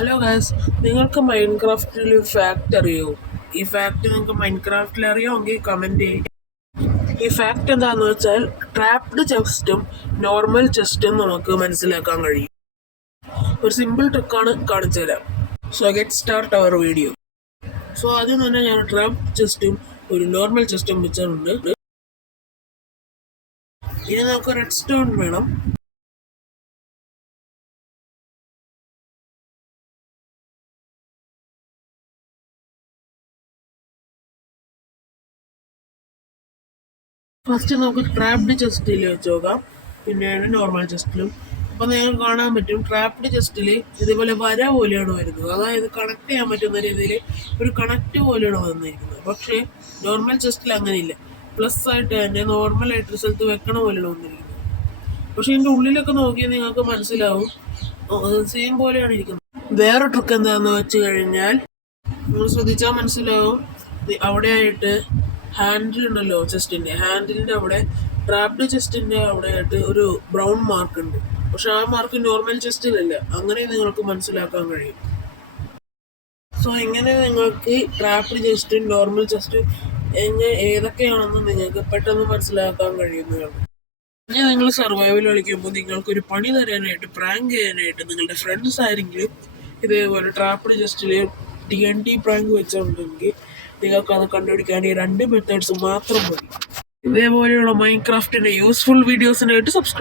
Hello guys, നിങ്ങൾക്ക് മൈൻക്രാഫ്റ്റിൽ fact അറിയോ? ഈ ഫാക്റ്റ് നിങ്ങൾക്ക് മൈൻക്രാഫ്റ്റിൽ അറിയാമെങ്കിൽ കമൻറ്റ് ചെയ്യും. ഈ ഫാക്റ്റ് എന്താണെന്ന് വെച്ചാൽ ട്രാപ്ഡ് ചെസ്റ്റും നോർമൽ ചെസ്റ്റും നമുക്ക് മനസ്സിലാക്കാൻ കഴിയും. ഒരു സിമ്പിൾ ട്രിക്കാണ് കാണിച്ചു തരാം. So get start our video. So ആദ്യം തന്നെ ഞാൻ ട്രാപ്ഡ് ചെസ്റ്റും ഒരു നോർമൽ ചെസ്റ്റും വെച്ചിട്ടുണ്ട്. ഇനി നമുക്ക് റെഡ് സ്റ്റോൺ വേണം. ഫസ്റ്റ് നമുക്ക് ട്രാപ്ഡ് ചെസ്റ്റിൽ വെച്ച് നോക്കാം, പിന്നീട് നോർമൽ ചെസ്റ്റിലും. അപ്പോൾ നിങ്ങൾക്ക് കാണാൻ പറ്റും ട്രാപ്ഡ് ചെസ്റ്റിൽ ഇതേപോലെ വര പോലെയാണ് വരുന്നത്, അതായത് കണക്ട് ചെയ്യാൻ പറ്റുന്ന രീതിയിൽ ഒരു കണക്ട് പോലെയാണ് വന്നിരിക്കുന്നത്. പക്ഷേ നോർമൽ ചെസ്റ്റിൽ അങ്ങനെയില്ല, പ്ലസ് ആയിട്ട് തന്നെ നോർമലായിട്ട് സ്ഥലത്ത് വെക്കണ പോലെയാണ് വന്നിരിക്കുന്നത്. പക്ഷേ ഇതിൻ്റെ ഉള്ളിലൊക്കെ നോക്കിയാൽ നിങ്ങൾക്ക് മനസ്സിലാവും സെയിം പോലെയാണ് ഇരിക്കുന്നത്. വേറെ ട്രിക്ക് എന്താണെന്ന് വെച്ച് കഴിഞ്ഞാൽ നിങ്ങൾ ശ്രദ്ധിച്ചാൽ മനസ്സിലാവും, അവിടെയായിട്ട് ഹാൻഡിൽ ഉണ്ടല്ലോ, ഹാൻഡിലിൻ്റെ അവിടെ ട്രാപ്ഡ് ചെസ്റ്റിൻ്റെ അവിടെ ആയിട്ട് ഒരു ബ്രൗൺ മാർക്ക് ഉണ്ട്. പക്ഷെ ആ മാർക്ക് നോർമൽ ചെസ്റ്റിലല്ല. അങ്ങനെ നിങ്ങൾക്ക് മനസ്സിലാക്കാൻ കഴിയും. സോ ഇങ്ങനെ നിങ്ങൾക്ക് ട്രാപ്ഡ് ചെസ്റ്റും നോർമൽ ചെസ്റ്റും ഏതൊക്കെയാണെന്ന് നിങ്ങൾക്ക് പെട്ടെന്ന് മനസ്സിലാക്കാൻ കഴിയുന്നതാണ്. ഇനി നിങ്ങൾ സർവൈവൽ കളിക്കുമ്പോൾ നിങ്ങൾക്കൊരു പണി തരാനായിട്ട്, പ്രാങ്ക് ചെയ്യാനായിട്ട് നിങ്ങളുടെ ഫ്രണ്ട്സ് ആരെങ്കിലും ഇതേപോലെ ട്രാപ്ഡ് ചെസ്റ്റിൽ TNT പ്രാങ്ക് വെച്ചിട്ടുണ്ടെങ്കിൽ നിങ്ങൾക്ക് അത് കണ്ടുപിടിക്കാൻ ഈ 2 മെത്തേഡ്സ് മാത്രം മതി. ഇതേപോലെയുള്ള മൈൻക്രാഫ്റ്റിന്റെ യൂസ്ഫുൾ വീഡിയോസിനായിട്ട് സബ്സ്ക്രൈബ്.